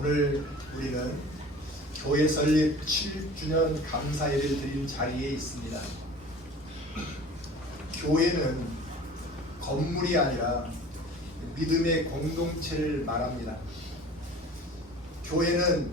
오늘 우리는 교회 설립 7주년 감사예를 드린 자리에 있습니다. 교회는 건물이 아니라 믿음의 공동체를 말합니다. 교회는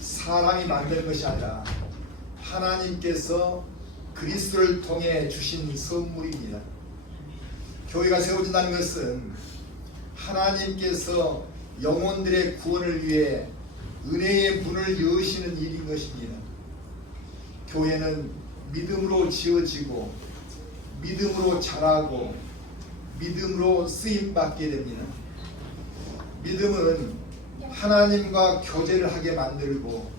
사람이 만든 것이 아니라 하나님께서 그리스도를 통해 주신 선물입니다. 교회가 세워진다는 것은 하나님께서 영혼들의 구원을 위해 은혜의 문을 여시는 일인 것입니다. 교회는 믿음으로 지어지고 믿음으로 자라고 믿음으로 쓰임받게 됩니다. 믿음은 하나님과 교제를 하게 만들고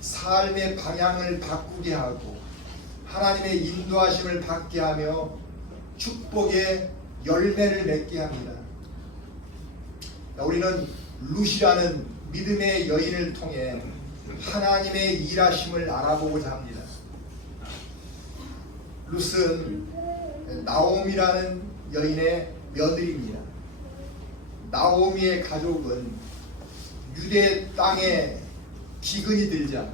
삶의 방향을 바꾸게 하고 하나님의 인도하심을 받게 하며 축복의 열매를 맺게 합니다. 우리는 룻이라는 믿음의 여인을 통해 하나님의 일하심을 알아보고자 합니다. 룻은 나오미라는 여인의 며느리입니다. 나오미의 가족은 유대 땅에 기근이 들자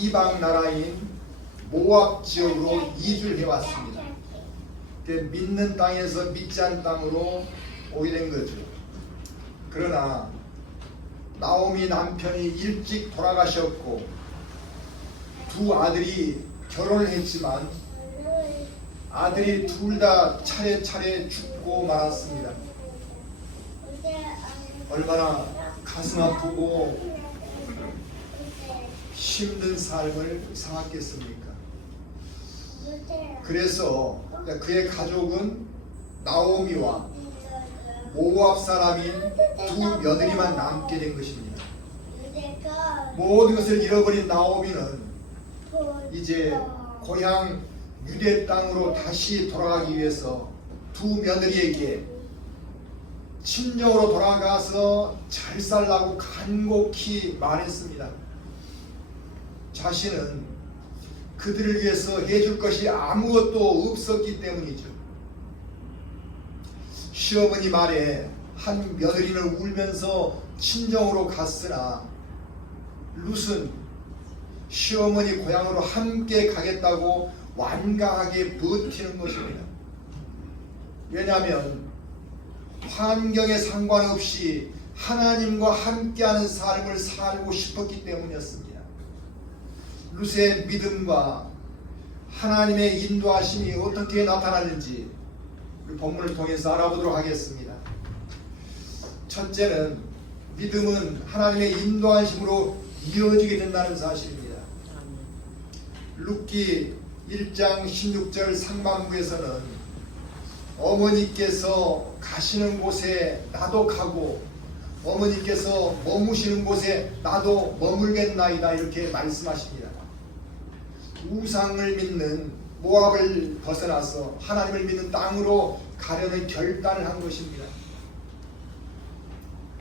이방 나라인 모압 지역으로 이주를 해왔습니다. 믿는 땅에서 믿지 않는 땅으로 오게 된 거죠. 그러나 나오미 남편이 일찍 돌아가셨고 두 아들이 결혼을 했지만 아들이 둘 다 차례차례 죽고 말았습니다. 얼마나 가슴 아프고 힘든 삶을 살았겠습니까? 그래서 그의 가족은 나오미와 모압 사람인 두 며느리만 남게 된 것입니다. 모든 것을 잃어버린 나오미는 이제 고향 유대 땅으로 다시 돌아가기 위해서 두 며느리에게 친정으로 돌아가서 잘 살라고 간곡히 말했습니다. 자신은 그들을 위해서 해줄 것이 아무것도 없었기 때문이죠. 시어머니 말에 한 며느리는 울면서 친정으로 갔으나 룻은 시어머니 고향으로 함께 가겠다고 완강하게 버티는 것입니다. 왜냐하면 환경에 상관없이 하나님과 함께하는 삶을 살고 싶었기 때문이었습니다. 룻의 믿음과 하나님의 인도하심이 어떻게 나타났는지 우리 본문을 통해서 알아보도록 하겠습니다. 첫째는 믿음은 하나님의 인도하심으로 이어지게 된다는 사실입니다. 룻기 1장 16절 상반부에서는 어머니께서 가시는 곳에 나도 가고 어머니께서 머무시는 곳에 나도 머물겠나이다 이렇게 말씀하십니다. 우상을 믿는 모압을 벗어나서 하나님을 믿는 땅으로 가려는 결단을 한 것입니다.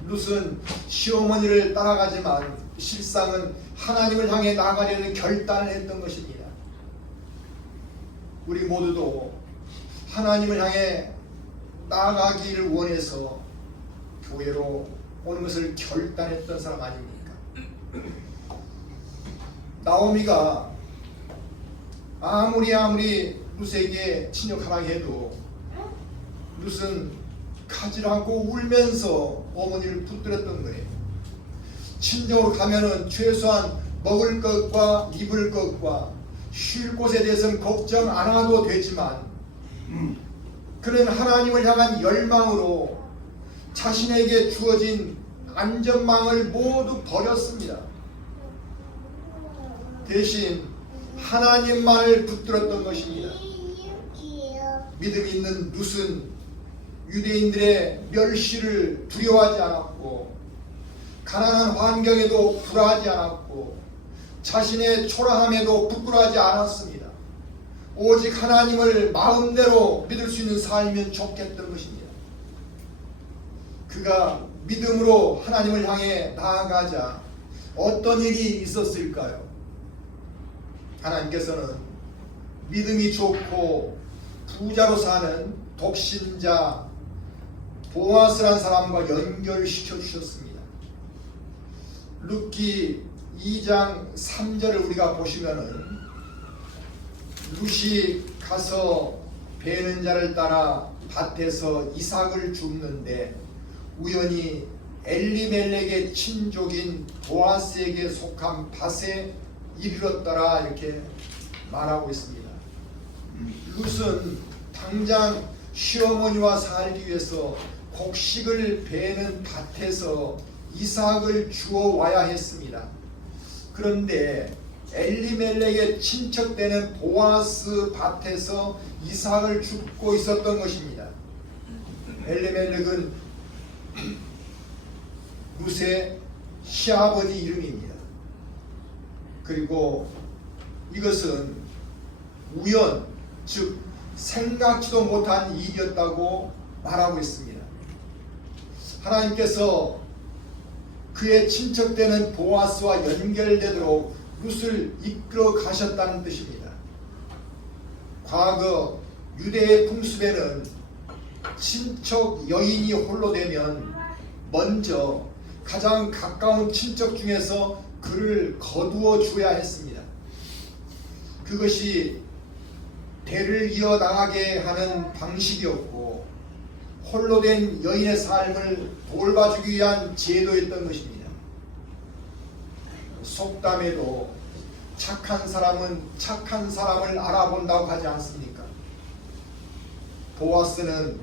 룻은 시어머니를 따라가지만 실상은 하나님을 향해 나가려는 결단을 했던 것입니다. 우리 모두도 하나님을 향해 나아가기를 원해서 교회로 오는 것을 결단했던 사람 아닙니까? 나오미가 아무리 룻에게 친역하라 해도 룻은 가지 않고 울면서 어머니를 붙들었던 거예요. 친정으로 가면은 최소한 먹을 것과 입을 것과 쉴 곳에 대해서는 걱정 안 해도 되지만 그는 하나님을 향한 열망으로 자신에게 주어진 안전망을 모두 버렸습니다. 대신 하나님만을 붙들었던 것입니다. 믿음이 있는 룻은 유대인들의 멸시를 두려워하지 않았고 가난한 환경에도 불화하지 않았고 자신의 초라함에도 부끄러워하지 않았습니다. 오직 하나님을 마음대로 믿을 수 있는 삶이면 좋겠던 것입니다. 그가 믿음으로 하나님을 향해 나아가자 어떤 일이 있었을까요? 하나님께서는 믿음이 좋고 부자로 사는 독신자 보아스란 사람과 연결시켜 주셨습니다. 룻기 2장 3절을 우리가 보시면은 룻이 가서 베는 자를 따라 밭에서 이삭을 줍는데 우연히 엘리멜렉의 친족인 보아스에게 속한 밭에 이르렀더라 이렇게 말하고 있습니다. 룻은 당장 시어머니와 살기 위해서 곡식을 베는 밭에서 이삭을 주워 와야 했습니다. 그런데 엘리멜렉의 친척되는 보아스 밭에서 이삭을 줍고 있었던 것입니다. 엘리멜렉은 룻의 시아버지 이름입니다. 그리고 이것은 우연, 즉 생각지도 못한 일이었다고 말하고 있습니다. 하나님께서 그의 친척되는 보아스와 연결되도록 룻을 이끌어 가셨다는 뜻입니다. 과거 유대의 풍습에는 친척 여인이 홀로 되면 먼저 가장 가까운 친척 중에서 그를 거두어 주어야 했습니다. 그것이 대를 이어나가게 하는 방식이었고 홀로 된 여인의 삶을 돌봐주기 위한 제도였던 것입니다. 속담에도 착한 사람은 착한 사람을 알아본다고 하지 않습니까? 보아스는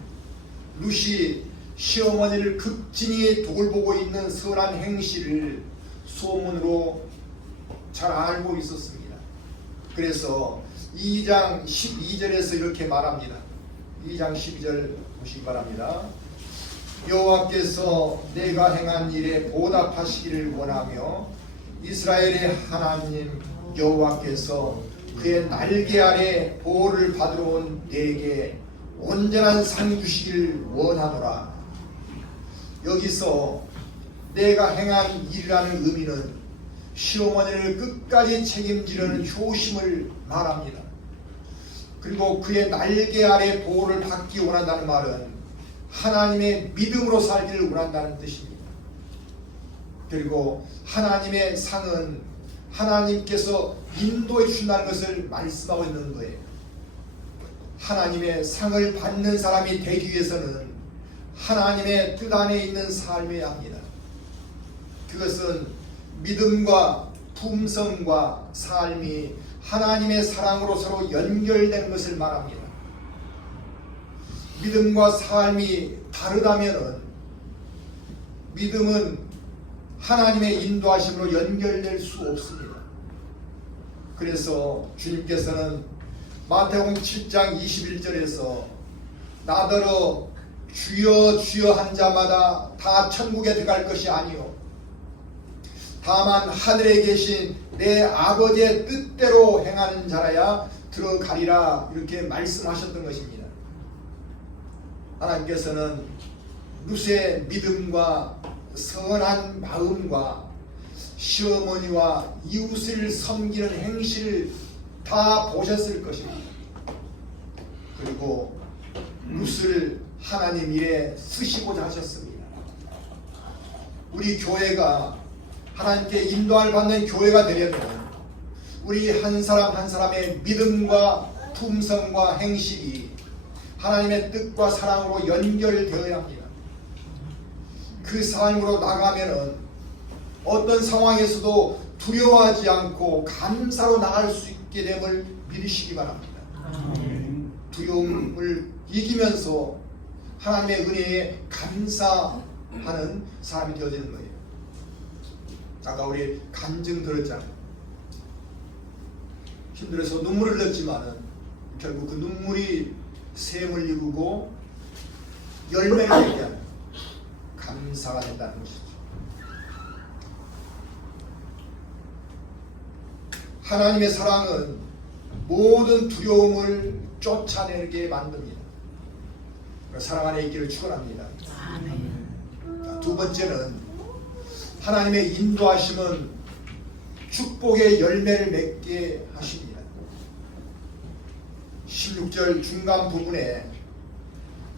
룻이 시어머니를 극진히 돌보고 있는 선한 행실을 소문으로 잘 알고 있었습니다. 그래서 2장 12절에서 이렇게 말합니다. 2장 12절 보시기 바랍니다. 여호와께서 내가 행한 일에 보답하시기를 원하며 이스라엘의 하나님 여호와께서 그의 날개 아래 보호를 받으러 온 내게 온전한 상 주시기를 원하노라. 여기서 내가 행한 일이라는 의미는 시어머니를 끝까지 책임지려는 효심을 말합니다. 그리고 그의 날개 아래 보호를 받기 원한다는 말은 하나님의 믿음으로 살기를 원한다는 뜻입니다. 그리고 하나님의 상은 하나님께서 인도해 주신다는 것을 말씀하고 있는 거예요. 하나님의 상을 받는 사람이 되기 위해서는 하나님의 뜻 안에 있는 삶이어야 합니다. 그것은 믿음과 품성과 삶이 하나님의 사랑으로 서로 연결되는 것을 말합니다. 믿음과 삶이 다르다면 믿음은 하나님의 인도하심으로 연결될 수 없습니다. 그래서 주님께서는 마태복음 7장 21절에서 나더러 주여 주여 한 자마다 다 천국에 들어갈 것이 아니요 다만 하늘에 계신 내 아버지의 뜻대로 행하는 자라야 들어가리라 이렇게 말씀하셨던 것입니다. 하나님께서는 룻의 믿음과 선한 마음과 시어머니와 이웃을 섬기는 행실을 다 보셨을 것입니다. 그리고 룻을 하나님 일에 쓰시고자 하셨습니다. 우리 교회가 하나님께 인도를 받는 교회가 되려면 우리 한 사람 한 사람의 믿음과 품성과 행실이 하나님의 뜻과 사랑으로 연결되어야 합니다. 그 삶으로 나가면은 어떤 상황에서도 두려워하지 않고 감사로 나갈 수 있게 됨을 믿으시기 바랍니다. 두려움을 이기면서 하나님의 은혜에 감사하는 사람이 되어지는 거예요. 아까 우리 간증 들었잖아요. 힘들어서 눈물을 흘렸지만은 결국 그 눈물이 샘을 이루고 열매를 맺게 하는 감사가 된다는 것이죠. 하나님의 사랑은 모든 두려움을 쫓아내게 만듭니다. 사랑 안에 있기를 축원합니다. 두 번째는 하나님의 인도하심은 축복의 열매를 맺게 하십니다. 16절 중간 부분에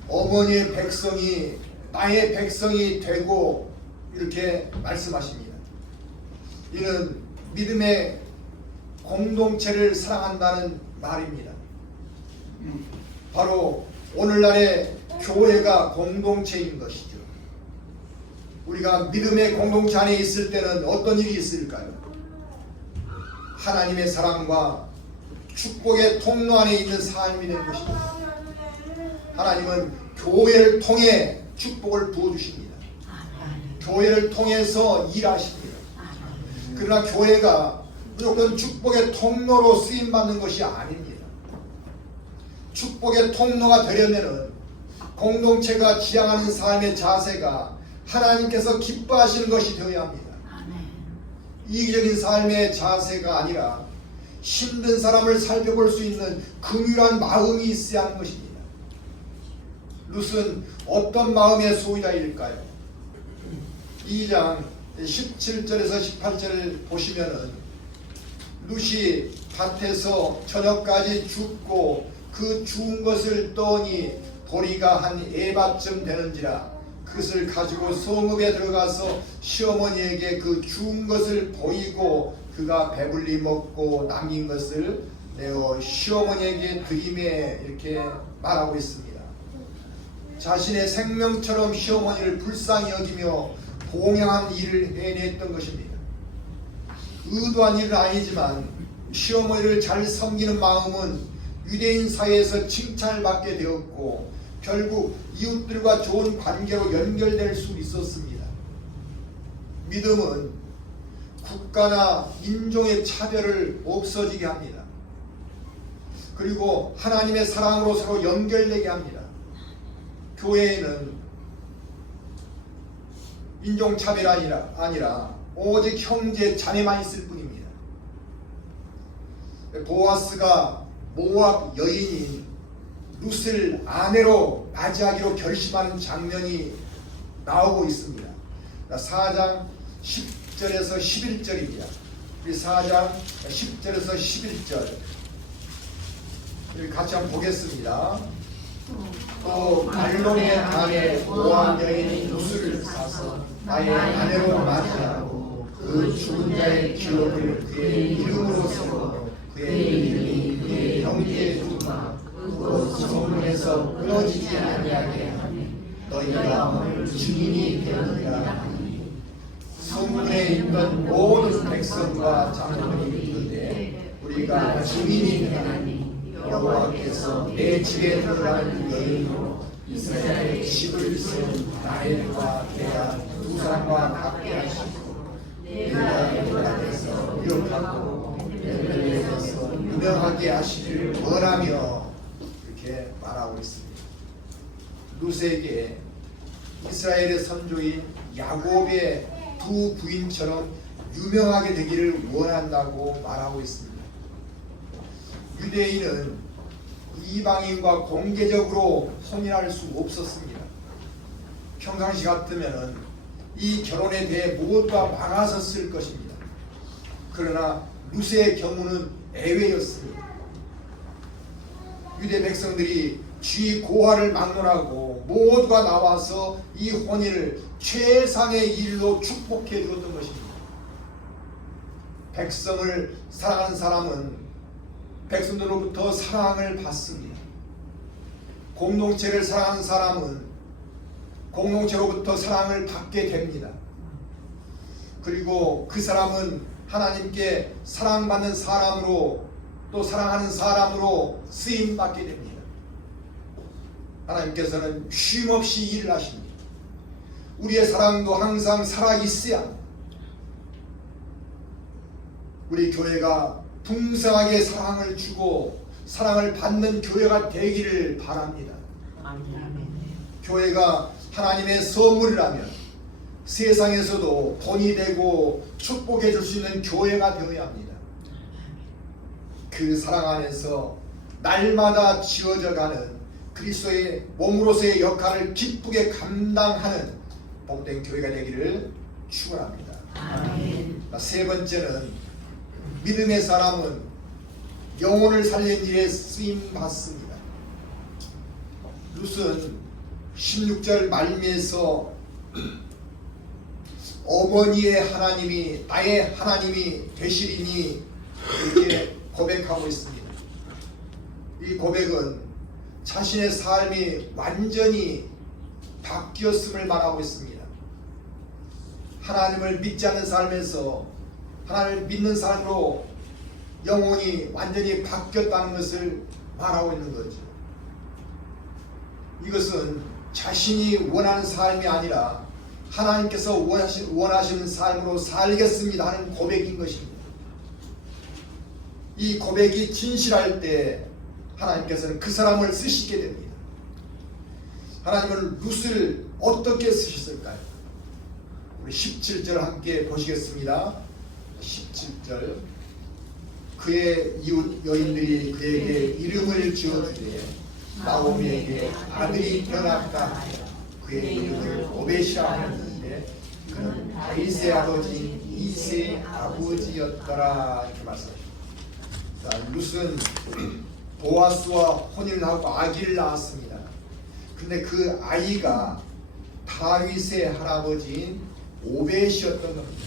어머니의 백성이 나의 백성이 되고 이렇게 말씀하십니다. 이는 믿음의 공동체를 사랑한다는 말입니다. 바로 오늘날의 교회가 공동체인 것이죠. 우리가 믿음의 공동체 안에 있을 때는 어떤 일이 있을까요? 하나님의 사랑과 축복의 통로 안에 있는 삶이 되는 것입니다. 하나님은 교회를 통해 축복을 부어주십니다. 교회를 통해서 일하십니다. 그러나 교회가 무조건 축복의 통로로 쓰임받는 것이 아닙니다. 축복의 통로가 되려면 공동체가 지향하는 삶의 자세가 하나님께서 기뻐하시는 것이 되어야 합니다. 이기적인 삶의 자세가 아니라 힘든 사람을 살펴볼 수 있는 긍휼한 마음이 있어야 하는 것입니다. 룻은 어떤 마음의 소유자일까요? 2장 17절에서 18절을 보시면은 룻이 밭에서 저녁까지 죽고 그 죽은 것을 떠니 보리가 한 에바쯤 되는지라 그것을 가지고 성읍에 들어가서 시어머니에게 그 죽은 것을 보이고 그가 배불리 먹고 남긴 것을 내어 시어머니에게 드리매 이렇게 말하고 있습니다. 자신의 생명처럼 시어머니를 불쌍히 여기며 봉양한 일을 해냈던 것입니다. 의도한 일은 아니지만 시어머니를 잘 섬기는 마음은 유대인 사회에서 칭찬을 받게 되었고 결국 이웃들과 좋은 관계로 연결될 수 있었습니다. 믿음은 국가나 인종의 차별을 없어지게 합니다. 그리고 하나님의 사랑으로 서로 연결되게 합니다. 교회에는 인종차별이 아니라 오직 형제 자매만 있을 뿐입니다. 보아스가 모압 여인인 룻을 아내로 맞이하기로 결심하는 장면이 나오고 있습니다. 4장 10절에서 11절입니다. 우리 4장 10절에서 11절 같이 한번 보겠습니다. 또 말론의 땅에 모압 여인인 룻을 사서 나의 아내로 맞이하고 그 죽은 자의 기록을 그의 이름으로 세워 그의 이름이 그의 형제의 두마 그곳 성문에서 끊어지지 아니하게 하니 너희가 오늘 증인이 되었느니라 하니 성문에 있던 모든 백성과 장로들이 이르되 우리가 증인이 되나니 여호와께서 내 집에 들어가는 여인으로 이스라엘의 집을 세운 라헬과 레아 두 사람과 같게 하시고 내가 여호와께서 유력하고 베들레헴에서 유명하게 하시기를 원하며 이렇게 말하고 있습니다. 룻에게 이스라엘의 선조인 야곱의 두 부인처럼 유명하게 되기를 원한다고 말하고 있습니다. 유대인은 이방인과 공개적으로 혼인할 수 없었습니다. 평상시 같으면 이 결혼에 대해 모두가 막아섰을 것입니다. 그러나 룻의 경우는 예외였습니다. 유대 백성들이 쥐고화를 막론하고 모두가 나와서 이 혼인을 최상의 일로 축복해 주었던 것입니다. 백성을 사랑하는 사람은 백성들로부터 사랑을 받습니다. 공동체를 사랑하는 사람은 공동체로부터 사랑을 받게 됩니다. 그리고 그 사람은 하나님께 사랑받는 사람으로 또 사랑하는 사람으로 쓰임받게 됩니다. 하나님께서는 쉼없이 일을 하십니다. 우리의 사랑도 항상 살아있어야 합니다. 우리 교회가 풍성하게 사랑을 주고 사랑을 받는 교회가 되기를 바랍니다. 교회가 하나님의 선물이라면 세상에서도 돈이 되고 축복해 줄 수 있는 교회가 되어야 합니다. 그 사랑 안에서 날마다 지어져가는 그리스도의 몸으로서의 역할을 기쁘게 감당하는 복된 교회가 되기를 축원합니다. 세 번째는 믿음의 사람은 영혼을 살리는 일에 쓰임 받습니다. 룻은 16절 말미에서 어머니의 하나님이 나의 하나님이 되시리니 이렇게 고백하고 있습니다. 이 고백은 자신의 삶이 완전히 바뀌었음을 말하고 있습니다. 하나님을 믿지 않는 삶에서 하나님을 믿는 삶으로 영혼이 완전히 바뀌었다는 것을 말하고 있는 거죠. 이것은 자신이 원하는 삶이 아니라 하나님께서 원하시는 삶으로 살겠습니다 하는 고백인 것입니다. 이 고백이 진실할 때 하나님께서는 그 사람을 쓰시게 됩니다. 하나님은 룻을 어떻게 쓰셨을까요? 우리 17절 함께 보시겠습니다. 17절 그의 이웃 여인들이 그에게 이름을 지어주되 나오미에게 아들이 태어났다 하여 그의 이름을 오벳이라 하였는데 그는 다윗의 아버지 이새의 아버지였더라 이렇게 말씀하십니다. 룻은 보아스와 혼인을 하고 아기를 낳았습니다. 근데 그 아이가 다윗의 할아버지인 오벳이었던 겁니다.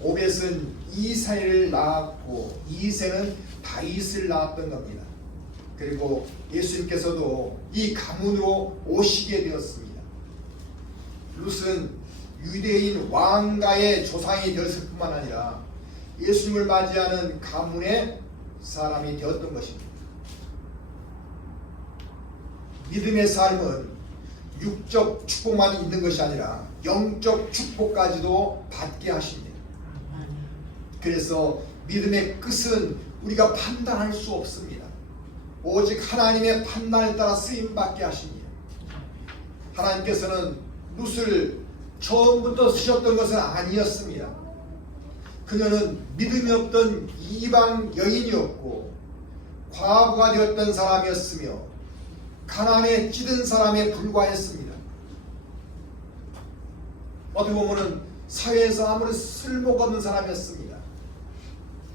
오벳은 이사를 낳았고 이새는 다윗을 낳았던 겁니다. 그리고 예수님께서도 이 가문으로 오시게 되었습니다. 룻은 유대인 왕가의 조상이 되었을 뿐만 아니라 예수님을 맞이하는 가문의 사람이 되었던 것입니다. 믿음의 삶은 육적 축복만 있는 것이 아니라 영적 축복까지도 받게 하십니다. 그래서 믿음의 끝은 우리가 판단할 수 없습니다. 오직 하나님의 판단에 따라 쓰임받게 하십니다. 하나님께서는 룻을 처음부터 쓰셨던 것은 아니었습니다. 그녀는 믿음이 없던 이방 여인이었고 과부가 되었던 사람이었으며 가난에 찌든 사람에 불과했습니다. 어떻게 보면 사회에서 아무리 쓸모가 없는 사람이었습니다.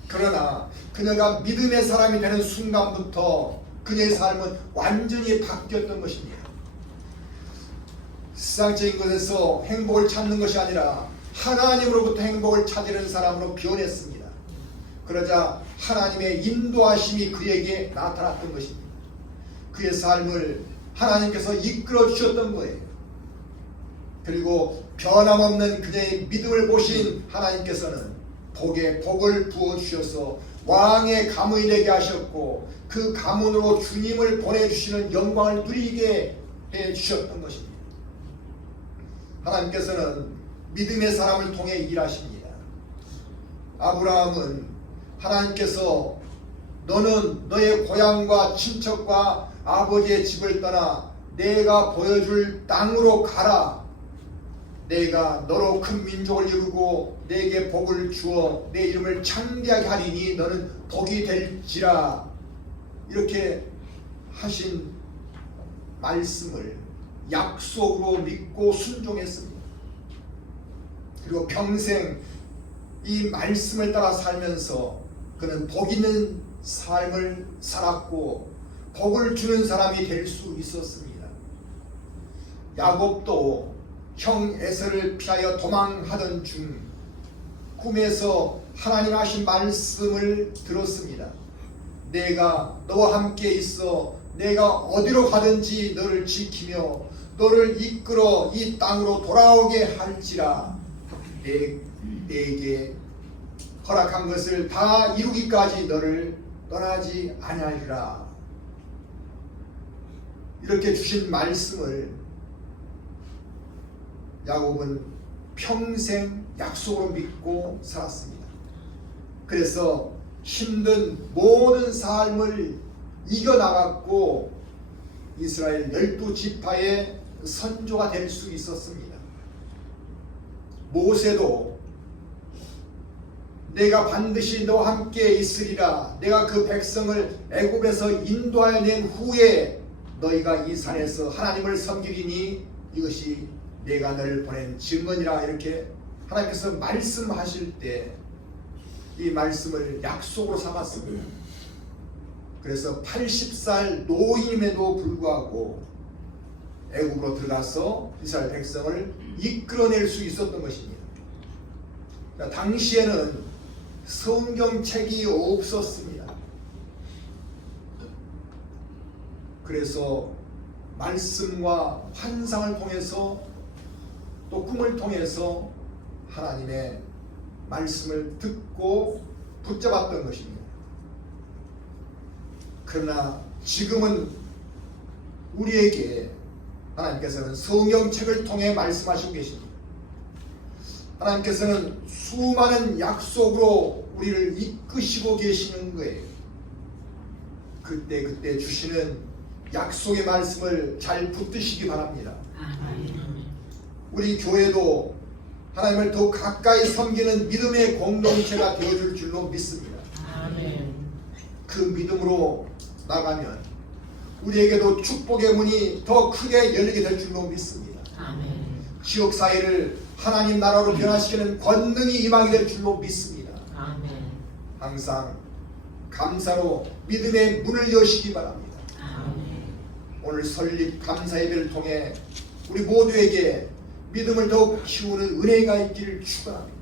그러나 그녀가 믿음의 사람이 되는 순간부터 그녀의 삶은 완전히 바뀌었던 것입니다. 세상적인 것에서 행복을 찾는 것이 아니라 하나님으로부터 행복을 찾으려는 사람으로 변했습니다. 그러자 하나님의 인도하심이 그에게 나타났던 것입니다. 그의 삶을 하나님께서 이끌어 주셨던 거예요. 그리고 변함없는 그녀의 믿음을 보신 하나님께서는 복에 복을 부어주셔서 왕의 가문이 되게 하셨고 그 가문으로 주님을 보내주시는 영광을 누리게 해주셨던 것입니다. 하나님께서는 믿음의 사람을 통해 일하십니다. 아브라함은 하나님께서 너는 너의 고향과 친척과 아버지의 집을 떠나 내가 보여줄 땅으로 가라. 내가 너로 큰 민족을 이루고 내게 복을 주어 내 이름을 창대하게 하리니 너는 복이 될지라. 이렇게 하신 말씀을 약속으로 믿고 순종했습니다. 그리고 평생 이 말씀을 따라 살면서 그는 복 있는 삶을 살았고 복을 주는 사람이 될 수 있었습니다. 야곱도 형 에서를 피하여 도망하던 중 꿈에서 하나님 하신 말씀을 들었습니다. 내가 너와 함께 있어 내가 어디로 가든지 너를 지키며 너를 이끌어 이 땅으로 돌아오게 할지라. 내게 허락한 것을 다 이루기까지 너를 떠나지 아니하리라. 이렇게 주신 말씀을 야곱은 평생 약속으로 믿고 살았습니다. 그래서 힘든 모든 삶을 이겨나갔고 이스라엘 12지파의 선조가 될 수 있었습니다. 모세도 내가 반드시 너와 함께 있으리라. 내가 그 백성을 애굽에서 인도하여 낸 후에 너희가 이 산에서 하나님을 섬기리니 이것이 내가 너를 보낸 증언이라. 이렇게 하나님께서 말씀하실 때 이 말씀을 약속으로 삼았습니다. 그래서 80살 노인임에도 불구하고 애굽으로 들어가서 이스라엘 백성을 이끌어낼 수 있었던 것입니다. 그러니까 당시에는 성경책이 없었습니다. 그래서 말씀과 환상을 통해서 또 꿈을 통해서 하나님의 말씀을 듣고 붙잡았던 것입니다. 그러나 지금은 우리에게 하나님께서는 성경책을 통해 말씀하시고 계십니다. 하나님께서는 수많은 약속으로 우리를 이끄시고 계시는 거예요. 그때 주시는 약속의 말씀을 잘 붙드시기 바랍니다. 우리 교회도 하나님을 더 가까이 섬기는 믿음의 공동체가 되어줄 줄로 믿습니다. 그 믿음으로 나가면 우리에게도 축복의 문이 더 크게 열리게 될 줄로 믿습니다. 지역사회를 하나님 나라로 변화시키는 권능이 임하게 될 줄로 믿습니다. 항상 감사로 믿음의 문을 여시기 바랍니다. 오늘 설립 감사 예배를 통해 우리 모두에게 믿음을 더욱 키우는 은혜가 있기를 축원합니다.